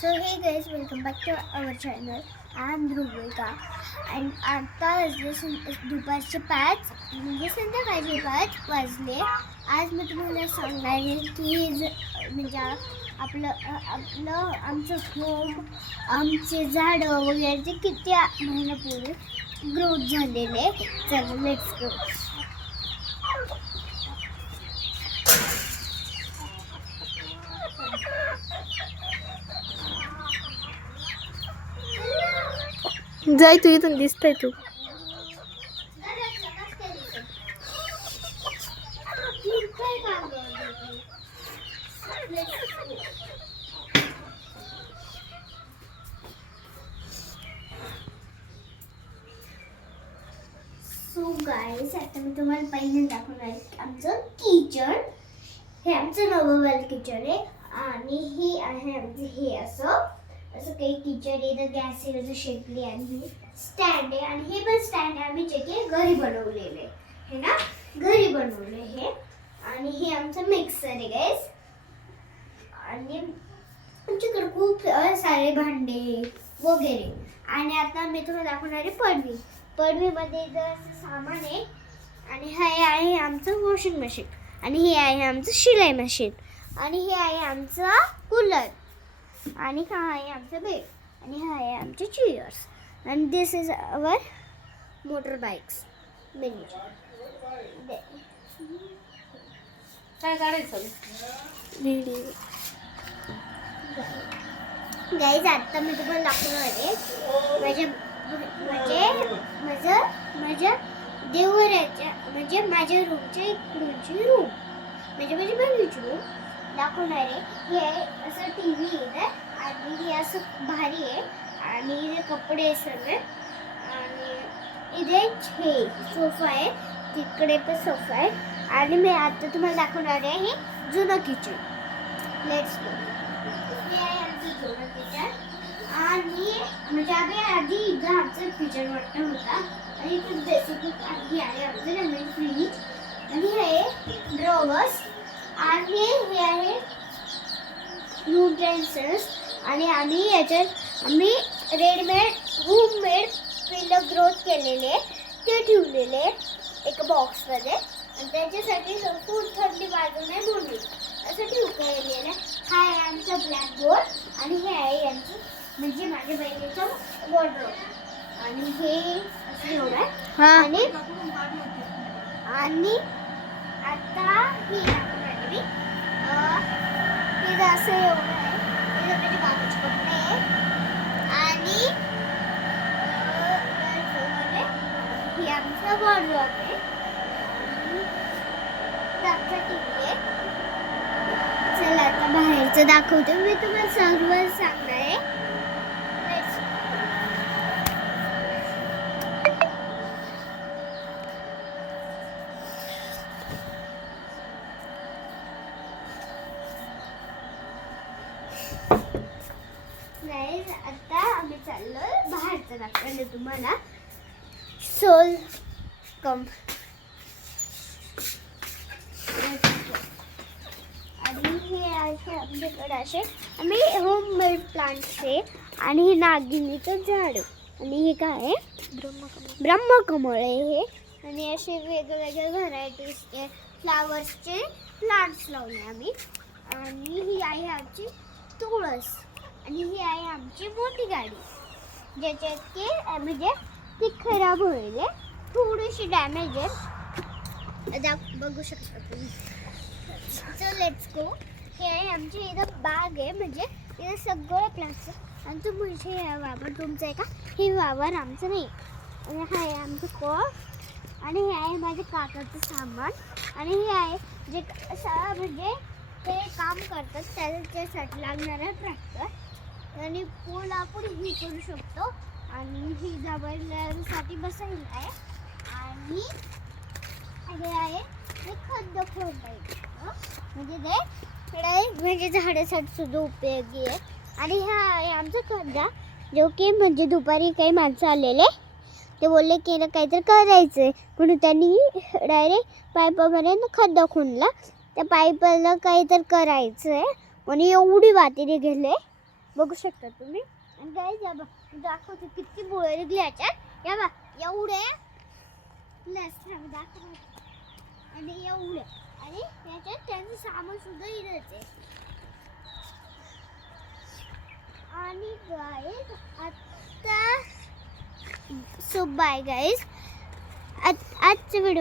So hey guys, welcome back to our channel. I am Dhruvika and आता वाजले दुपारचे 5 म्हणजे संध्याकाळचे 5 वाजले. आज मी तुम्हाला सांगणार आहे की म्हणजे आमचं होम, आमचे झाडं वगैरे किती महिन्यापूर्वी ग्रोथ झालेले. चला लेट्स गो. जाय तू इथून दिसतंय तू. सो गाईज, आता मी तुम्हाला पहिले दाखवणार आहे आमचं किचन. हे आमचं नवं किचन आहे आणि हे आहे आमचं हे असं काही किचन आहे. तर गॅस सिलेंडर शेपली आणि स्टँड आहे आणि हे पण स्टँड आहे आम्ही जे की घरी बनवलेले हे ना, घरी बनवले हे. आणि हे आमचं मिक्सर आहे गाईज. आणि आमच्याकडे खूप सारे भांडे वगैरे. आणि आता मी तुम्हाला दाखवणार आहे पडवी. पडवीमध्ये असं सामान आहे. आणि हे आहे आमचं वॉशिंग मशीन आणि हे आहे आमचं शिलाई मशीन आणि हे आहे आमचा कूलर आणि हा आहे आमचं बेड आणि हा आहे आमचे चेअर्स. आणि this is our motor bikes mini. काय काढायचं व्हिडिओ गाईज, आता मी तुम्हाला दाखवणार आहे माझ्या देवघराच्या म्हणजे माझ्या रूमच्या इकडूनची रूम म्हणजे माझी बहिणीची रूम दाखवणार आहे. हे असं टी व्ही आहे आणि हे असं भारी आहे आणि इथे कपडे आहे सगळे. आणि इथे हे सोफा आहे, तिकडे पण सोफा आहे. आणि मी आता तुम्हाला दाखवणार आहे हे जुनं किचन. Let's go. हे आहे आमचं जुनं किचन आणि म्हणजे आम्ही आधी इथं आमचं किचन वाटतं होता आणि इथे बेसिक आधी आहे आमचं नवीन फ्रीज आणि हे ड्रॉवर्स आणि हे आहे युटेन्सिल्स. आणि आम्ही रेडीमेड होममेड पिल्लं ग्रोथ केलेले ते ठेवलेले एका बॉक्समध्ये. आणि त्याच्यासाठी खूप थंडी वाजू नये म्हणून असं ठेवलेलं आहे. हा आहे आमचा ब्लॅकबोर्ड आणि हे आहे यांचं म्हणजे माझ्या बहिणीचं वॉर्डरोब. आणि हे असं एवढं आहे. आणि आता हे दाखवणार मी हे असं एवढं आहे. हे माझे बाबाचे कपडे आहे आणि हे आमचं वॉर्डरोब आहे. आमचा टीव्ही आहे. चला आता बाहेरचं दाखवते मी तुम्हाला सर्व सांगणार आहे. आता आम्ही चाललोय बाहेरचं दाखवायला तुम्हाला. सोल कम आणि हे असे आमच्याकडे असे आम्ही होममेड प्लांट्स आहे. आणि हे नागिनीचं झाड आणि हे काय आहे ब्रह्मकमळ आहे हे. आणि असे वेगवेगळ्या व्हरायटीजचे फ्लावर्सचे प्लांट्स लावले आम्ही. आणि ही आहे आमची तुळस आणि ही आहे आमची मोठी गाडी ज्याच्यात की म्हणजे ती खराब होईल, थोडीशी डॅमेज आहे, बघू शकता तुम्ही. So let's go. हे आहे आमची इथं बाग आहे म्हणजे इथं सगळं प्लांट्स आहे. आणि तो म्हणजे हे वावर तुमचं आहे का? हे वावर आमचं नाही. आणि हा आहे आमचं कॉल आणि हे आहे माझ्या काकाचं सामान. आणि हे आहे जे म्हणजे ते काम करतात त्याच्यासाठी लागणारा ट्रॅक्टर. आणि पूल आपण ही करू शकतो आणि ही जबरसाठी बसायला आहे. आणि हे आहे हे खड्ड खोदायचं म्हणजे ते म्हणजे झाडासाठी सुद्धा उपयोगी आहे. आणि हा आहे आमचा खड्डा जो की म्हणजे दुपारी काही माणसं आलेले ते बोलले की ना काहीतरी करायचं आहे म्हणून त्यांनी डायरेक्ट पाईपामध्ये खड्डा खोदला. त्या पाईपाला काहीतरी करायचं आहे म्हणून एवढी वाटेने गेले बघू शकता तुम्ही. आणि गाईज या बघ दाखवते किती बोळे निघले याच्यात. या बघ एवढे दाखव आणि एवढे आणि याच्यात त्यांचं सामान सुद्धा इथेच आहे. आणि गाईज आता सो बाय गाईज आजचा व्हिडिओ